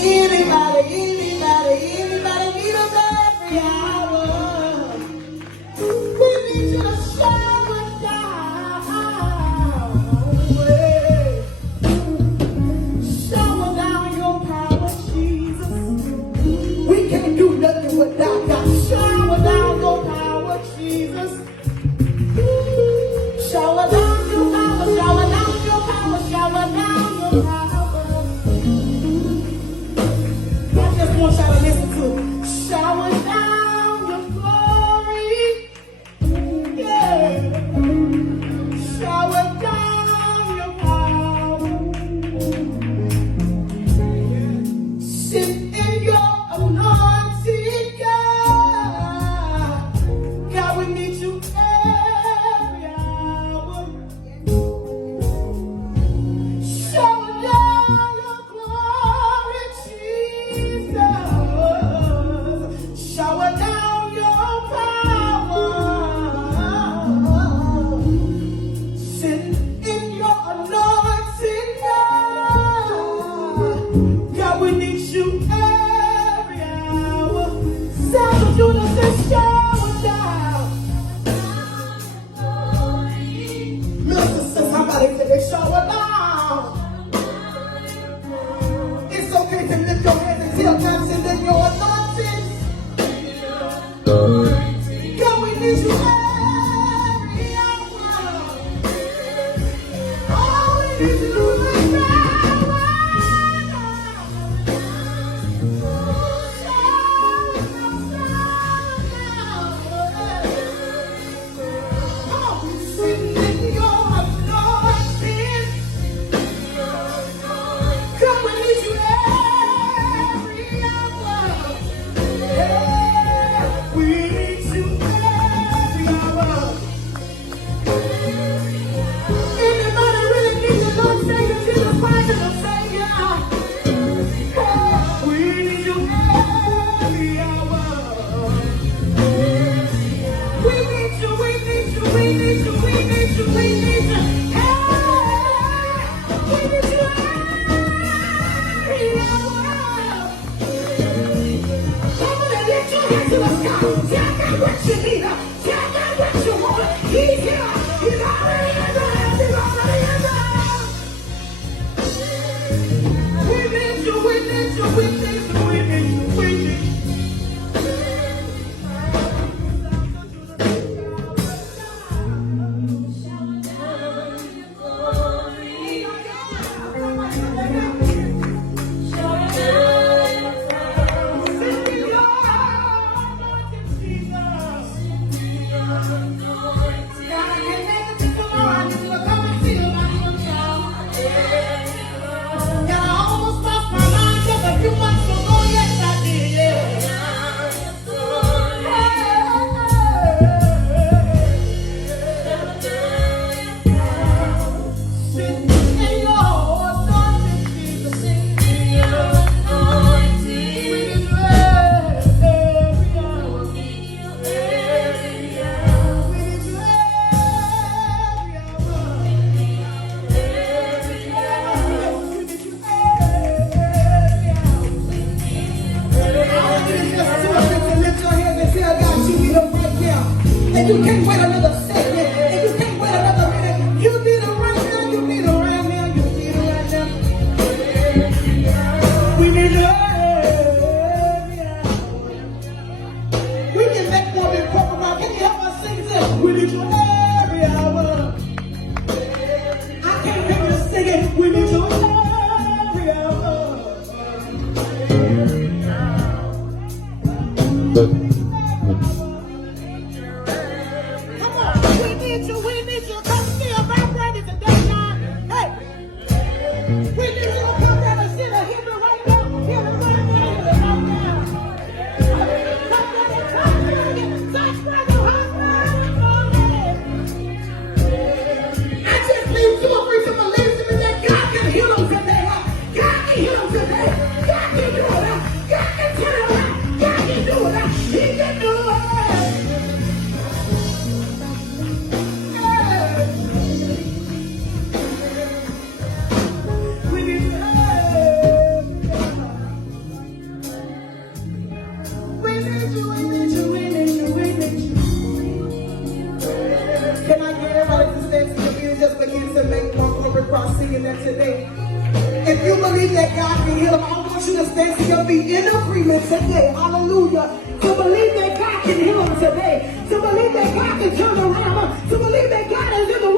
Anybody need us every hour. We need you to shower down. Shower down your power, Jesus. We can't do nothing without God. Shower down your power, Jesus. Shower down your power, shower down your power, shower down your power. I just want y'all to listen to it. Shower down your glory. Yeah. Shower down your power. Sit in your anointing, God. God, we need you every hour. Shower down your glory, Jesus. Shower down your power. Sit in your anointing, God. God, we need you every hour. Sound of unison, shower down. Minister says, somebody said they shower down. It's okay to lift your hands and tell God, send in your anointing. God, we need you every hour. All we need you is power. Come on, send in your anointing. God, we need you every hour. Yeah, we need you every hour. Anybody really need the Lord Savior, Jesus Christ as a Savior? Yeah, we need you every hour. We need you, we need you, we need you, we need you, we need you. Yeah, we need you every hour. Come on and lift your hands to the sky. Tell God what you need. Tell God what you want. He's here. He's already in the house. He's already in the house. We need you. We need you. We need you. We need you. We need you. Send me your anointing, Jesus. God, I can't make it to tomorrow. I need you to come and see my little child. God, I almost lost my mind just a few months ago. Yes, I did. Yeah. Send me your anointing, Jesus. We need you every hour. We need you every hour. We need you every hour. All I need is just 2 or 3 to lift your hands and tell God you need him right now. And you can't wait another second. And you can't wait another minute. You need him right now. You need him right now. You need him right now. We need you every hour. We can make more than proper rock. Can you help us sing this? We need you every hour. I can't hear you sing it. We need you every hour. Come on, we need you. Come still vibrating today, God. Hey, we need you to come down and sit and hear me right now. Hear me right now. Hear me right now. Come down and touch me again. Touch me again. I just need 2 or 3 to believe to me that God can heal them today. God can heal them today. God can do it. God can turn it around. God can do it. He can do it. Yeah. We singing that today. If you believe that God can heal him, I want you to stand to your feet in agreement today. Hallelujah. To believe that God can heal him today. To believe that God can turn around. To believe that God is in the